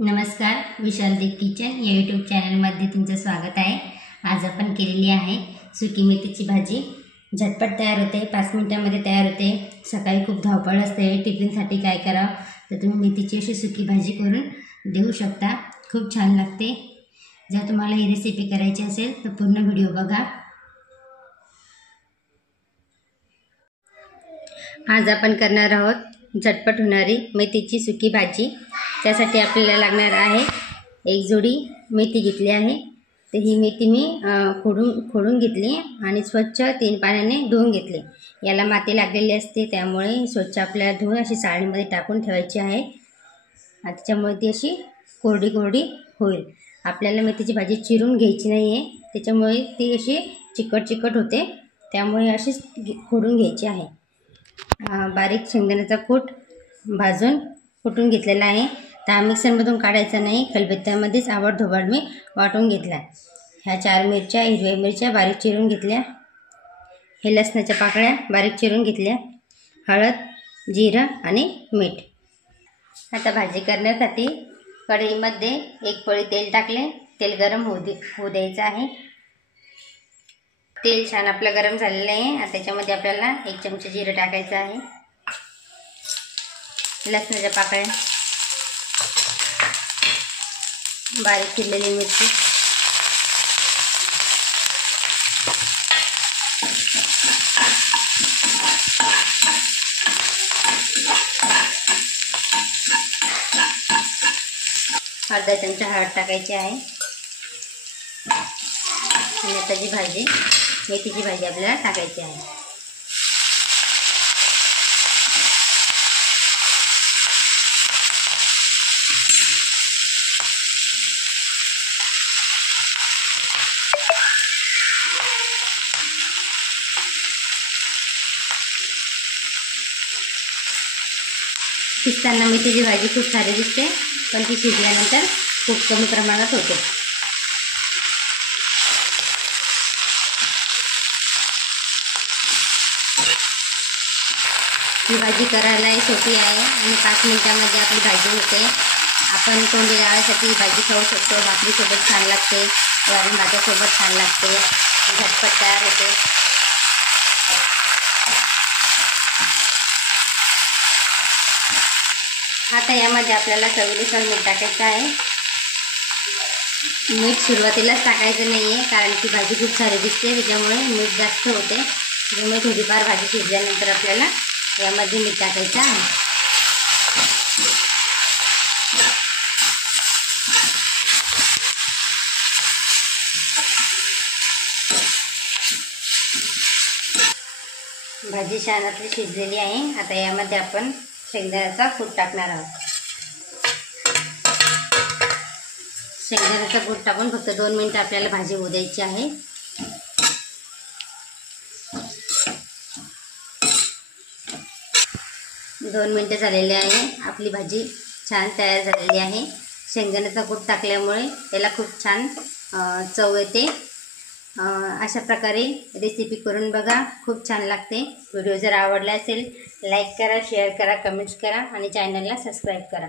नमस्कार, विशाल देव किचन या यूट्यूब चॅनलमध्ये तुमचं स्वागत आहे। आज आपण केलेली आहे सुकी मेथीची भाजी। झटपट तयार होते, 5 मिनिटांमध्ये तयार होते। सकाळी खूप धावपळ असते, टिफिनसाठी काय करावं तर तुम्ही मेथीची अशी सुकी भाजी करून देऊ शकता। खूप छान लागते। जर तुम्हाला ही रेसिपी करायची असेल तर पूर्ण व्हिडिओ बघा। आज आपण करणार आहोत झटपट होणारी मेथीची सुकी भाजी। त्यासाठी आपल्याला लागणार आहे एक जोडी मेथी घेतली आहे। तर ही मेथी मी खोडून घेतली आणि स्वच्छ 3 पाण्याने धुवून घेतली। याला माती लागलेली असते, त्यामुळे स्वच्छ आपल्याला धुवून अशी चाळणीमध्ये टाकून ठेवायची आहे। त्याच्यामुळे ती अशी कोरडी होईल। आपल्याला मेथीची भाजी चिरून घ्यायची नाही आहे, त्याच्यामुळे ती अशी चिकट होते, त्यामुळे अशी खोडून घ्यायची आहे। बारीक शेंगदाण्याचा कूट भाजून कुटून घेतलेला आहे। तर मिक्सरमधून काढायचा नाही, खलबत्त्यामध्येच आवडधोबड मी वाटून घेतला। ह्या 4 मिरच्या, हिरव्या मिरच्या बारीक चिरून घेतल्या। हे लसणाच्या पाकळ्या बारीक चिरून घेतल्या। हळद, जिरं आणि मीठ। आता भाजी करण्यासाठी कढईमध्ये 1 पळी तेल टाकले। तेल गरम होऊ द्यायचं आहे। तेल छान आपलं गरम झालेलं आहे। आता त्याच्यामध्ये आपल्याला 1 चमचा जिरं टाकायचं आहे। लसणाच्या पाकळ्या, बारीक चिरलेली मिरची, अर्धा चमचा हळद टाकायची आहे। आणि आता जी मेथीची भाजी आपल्याला टाकायची आहे। शिजताना मेथीची भाजी खूप सारी दिसते, पण ती शिजल्यानंतर खूप कमी प्रमाणात होते। ही भाजी करायलाही सोपी आहे आणि 5 मिनिटांमध्ये आपली भाजी होते। आपण तोंडी लावायसाठी ही भाजी खाऊ शकतो। भाकरीसोबत छान लागते, वरण भातासोबत छान लागते, झटपट तयार होते। आता यामध्ये आपल्याला चवीनुसार मीठ टाकायचं आहे। मीठ सुरुवातीलाच टाकायचं नाही आहे, कारण की भाजी खूप सारी दिसते, त्याच्यामुळे मीठ जास्त होते। त्यामुळे थोडीफार भाजी शिजल्यानंतर आपल्याला यामध्ये मीठ टाकायचं आहे। भाजी छान आपली शिजलेली आहे। आता यामध्ये आपण शेंगदाण्याचा कूट टाकणार आहोत। शेंगदाण्याचा कूट टाकून फक्त 2 मिनिटं आपल्याला भाजी होऊ द्यायची आहे। 2 मिनिटं झालेली आहे। आपली भाजी छान तयार झालेली आहे। शेंगदाण्याचा कूट टाकल्यामुळे त्याला खूप छान चव येते। अशा प्रकारे रेसिपी करून बघा, खूप छान लागते। व्हिडिओ जर आवडला असेल लाईक करा, शेअर करा, कमेंट्स करा आणि चॅनलला सबस्क्राईब करा।